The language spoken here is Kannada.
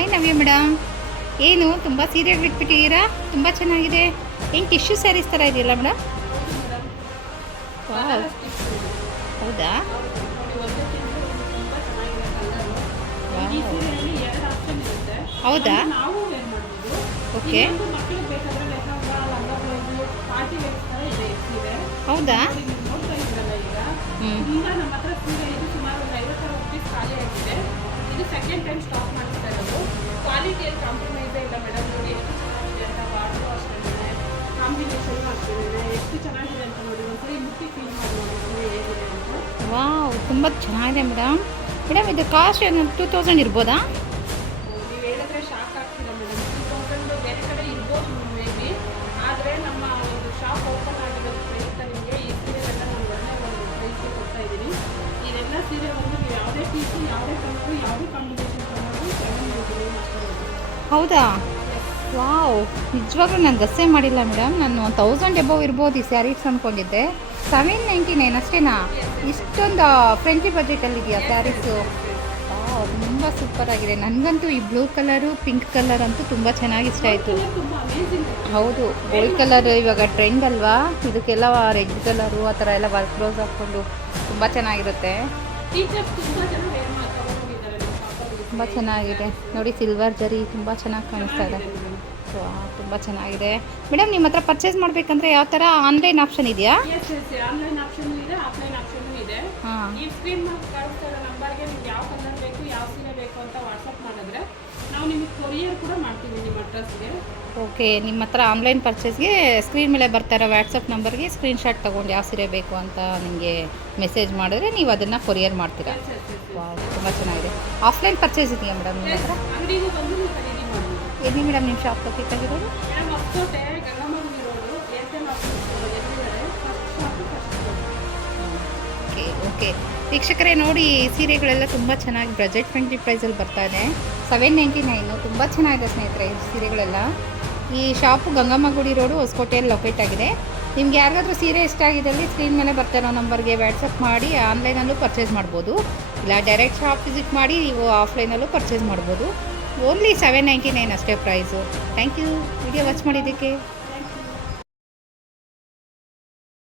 ಹಾಯ್ ನವ್ಯ ಮೇಡಮ್. ಏನು ತುಂಬ ಸೀರೆಗಳು ಇಟ್ಬಿಟ್ಟಿದ್ದೀರಾ, ತುಂಬ ಚೆನ್ನಾಗಿದೆ. ಏನು ಟಿಶ್ಯೂ ಸ್ಯಾರೀಸ್ ಥರ ಇದೆಯಲ್ಲ ಮೇಡಮ್? ವಾವ್, ಹೌದಾ? ವಾವ್, ಹೌದಾ? ಓಕೆ, ಹೌದಾ? ಹ್ಞೂ, ಇದು ಸೆಕೆಂಡ್ ಟೈಮ್ ಸ್ಟಾಕ್ ಮಾಡ್ತಾ ಇರೋದು. ಕ್ವಾಲಿಟಿಯಲ್ಲಿ ಕಾಂಪ್ರಮೈಸೇ ಇಲ್ಲ ಮೇಡಮ್. ನೋಡಿ ಎಷ್ಟು ಚೆನ್ನಾಗಿದೆ ಅಂತ, ಬಾರ್ಡ್ರು ಅಷ್ಟೇ, ಕಾಂಬಿನೇಷನ್ ಅಷ್ಟೇ ಎಷ್ಟು ಚೆನ್ನಾಗಿದೆ ಅಂತ ನೋಡಿ. ಒಂದ್ಸರಿ ಮುಟ್ಟಿ ಫೀಲ್ ಮಾಡಿ ನೋಡಿ ಹೇಗಿದೆ ಅಂತ. ವಾವ್, ತುಂಬ ಚೆನ್ನಾಗಿದೆ ಮೇಡಮ್. ಮೇಡಮ್ ಇದು ಕಾಸ್ಟ್ ಏನು 2000 ಇರ್ಬೋದಾ? ನೀವು ಹೇಳಿದ್ರೆ ಶಾಕ್ ಆಗ್ತಿಲ್ಲ ಮೇಡಮ್. 2000 ಬೇರೆ ಕಡೆ ಇರ್ಬೋದು ಮೇ ಬಿ, ಆದರೆ ನಮ್ಮ ಒಂದು ಶಾಪ್ ಓಪನ್ ಆಗಿರೋದು ಪ್ರಯುಕ್ತ ನಿಮಗೆ ಈ ಸೀರೆಗಳನ್ನ ನಾನು ಒಳ್ಳೆ ಒಂದು ಪ್ರೈಸ್ಗೆ ಕೊಡ್ತಾ ಇದ್ದೀನಿ. ಇದೆಲ್ಲ ಸೀರೆ ಬಂದು ನೀವು ಯಾವುದೇ ಪೀಸು, ಯಾವುದೇ ಕಲರು, ಯಾವುದೇ ಕಾಂಬಿನೇಷನ್ ತಗೊಂಡು 799 ಅಷ್ಟೇ. ಹೌದಾ? ವಾವ್, ನಿಜವಾಗ್ಲೂ ನಾನು ಗಸ್ಸೇ ಮಾಡಿಲ್ಲ ಮೇಡಮ್. ನಾನು 1000 ಎಬೋವ್ ಇರ್ಬೋದು ಈ ಸ್ಯಾರೀಸ್ ಅಂದ್ಕೊಂಡಿದ್ದೆ. 799 ಅಷ್ಟೇನಾ? ಇಷ್ಟೊಂದು ಫ್ರೆಂಡ್ಲಿ ಬಜೆಟಲ್ಲಿದೆಯಾ ಸ್ಯಾರೀಸು? ವಾವ್, ತುಂಬ ಸೂಪರ್ ಆಗಿದೆ. ನನಗಂತೂ ಈ ಬ್ಲೂ ಕಲರು, ಪಿಂಕ್ ಕಲರ್ ಅಂತೂ ತುಂಬ ಚೆನ್ನಾಗಿ ಇಷ್ಟ ಆಯಿತು. ತುಂಬ ಅಮೇಝಿಂಗ್. ಹೌದು, ಗೋಲ್ಡ್ ಕಲರ್ ಇವಾಗ ಟ್ರೆಂಡ್ ಅಲ್ವಾ, ಇದಕ್ಕೆಲ್ಲ ರೆಡ್ ಕಲರು ಆ ಥರ ಎಲ್ಲ ವರ್ಕ್ ಬ್ಲೌಸ್ ಹಾಕ್ಕೊಂಡು ತುಂಬ ಚೆನ್ನಾಗಿರುತ್ತೆ. ಟೀಚರ್ಸ್ ತುಂಬ ಜನ ವೇರ್ ತಗೊಂಡಿದ್ದಾರೆ ನಮ್ಮ ಶಾಪಲ್ಲಿ. ತುಂಬ ಚೆನ್ನಾಗಿದೆ ನೋಡಿ, ಸಿಲ್ವರ್ ಜರಿ ತುಂಬ ಚೆನ್ನಾಗಿ ಕಾಣಿಸ್ತಾ ಇದೆ. ತುಂಬ ಚೆನ್ನಾಗಿದೆ ಮೇಡಮ್. ನಿಮ್ಮ ಹತ್ರ ಪರ್ಚೇಸ್ ಮಾಡಬೇಕಂದ್ರೆ ಯಾವ ಥರ ಆನ್ಲೈನ್ ಆಪ್ಷನ್ ಇದೆಯಾ? ಎಸ್ ಎಸ್, ಆನ್ಲೈನ್ ಆಪ್ಷನ್ ಇದೆ, ಆಫ್ಲೈನ್ ಆಪ್ಷನ್ ಇದೆ. ಹಾಂ, ಈ ಸ್ಕ್ರೀನ್ ಮೇಲೆ ಕಾಣಿಸ್ತಾ ಇರೋ ನಂಬರ್ಗೆ ನಿಮ್ಗೆ ಯಾವ ಕಲರ್ ಬೇಕು, ಯಾವ ಸೀರೆ ಬೇಕು ಅಂತ ವಾಟ್ಸಪ್ ಮಾಡಿದ್ರೆ ನಾವು ನಿಮಗೆ ಕೊರಿಯರ್ ಕೂಡ ಮಾಡ್ತೀವಿ ನಿಮ್ಮ ಅಡ್ರೆಸ್ಗೆ. ಓಕೆ. ನಿಮ್ಮ ಹತ್ರ ಆನ್ಲೈನ್ ಪರ್ಚೇಸ್ಗೆ ಸ್ಕ್ರೀನ್ ಮೇಲೆ ಬರ್ತಾ ಇರೋ ವಾಟ್ಸಪ್ ನಂಬರ್ಗೆ ಸ್ಕ್ರೀನ್ಶಾಟ್ ತೊಗೊಂಡು ಯಾವ ಸೀರೆ ಬೇಕು ಅಂತ ನಿಮಗೆ ಮೆಸೇಜ್ ಮಾಡಿದ್ರೆ ನೀವು ಅದನ್ನು ಕೊರಿಯರ್ ಮಾಡ್ತೀರಾ? S S S. ವಾವ್, ತುಂಬ ಚೆನ್ನಾಗಿದೆ. ಆಫ್ಲೈನ್ ಪರ್ಚೇಸ್ ಇದೆಯಾ ಮೇಡಮ್ ನಿಮ್ಮ ಹತ್ರ? ಅಂಗಡಿಗೆ ಬಂದು ನೀವು ಖರೀದಿ ಮಾಡ್ಬೋದು. ಎಲ್ಲಿ ಮೇಡಮ್ ನಿಮ್ಮ ಶಾಪ್ ಲೊಕೇಟಾಗಿರೋದು? Madam Hosakote Gangammagudi road, Airtel office ಎದುರುಗಡೆ, first shop, first floor. Okay okay. ವೀಕ್ಷಕರೇ ನೋಡಿ, ಈ ಸೀರೆಗಳೆಲ್ಲ ತುಂಬ ಚೆನ್ನಾಗಿ ಬಜೆಟ್ ಫ್ರೆಂಡ್ಲಿ ಪ್ರೈಸಲ್ಲಿ ಬರ್ತಾ ಇದೆ. 799 ತುಂಬ ಚೆನ್ನಾಗಿದೆ ಸ್ನೇಹಿತರೆ ಈ ಸೀರೆಗಳೆಲ್ಲ. ಈ ಶಾಪು ಗಂಗಮ್ಮಗುಡಿ ರೋಡು, ಹೊಸಕೋಟೆಯಲ್ಲಿ ಲೊಕೇಟ್ ಆಗಿದೆ. ನಿಮ್ಗೆ ಯಾರಿಗಾದ್ರೂ ಸೀರೆ ಇಷ್ಟ ಆಗಿದ್ದಲ್ಲಿ ಸ್ಕ್ರೀನ್ ಮೇಲೆ ಬರ್ತಾ ಇರೋ ನಂಬರ್ಗೆ ವಾಟ್ಸಪ್ ಮಾಡಿ ಆನ್ಲೈನಲ್ಲೂ ಪರ್ಚೇಸ್ ಮಾಡ್ಬೋದು, ಇಲ್ಲ ಡೈರೆಕ್ಟ್ ಶಾಪ್ ವಿಸಿಟ್ ಮಾಡಿ ನೀವು ಆಫ್ಲೈನಲ್ಲೂ ಪರ್ಚೇಸ್ ಮಾಡ್ಬೋದು. ಓನ್ಲಿ 799 ಅಷ್ಟೇ price. Thank you video watch ಮಾಡಿದ್ದಕ್ಕೆ.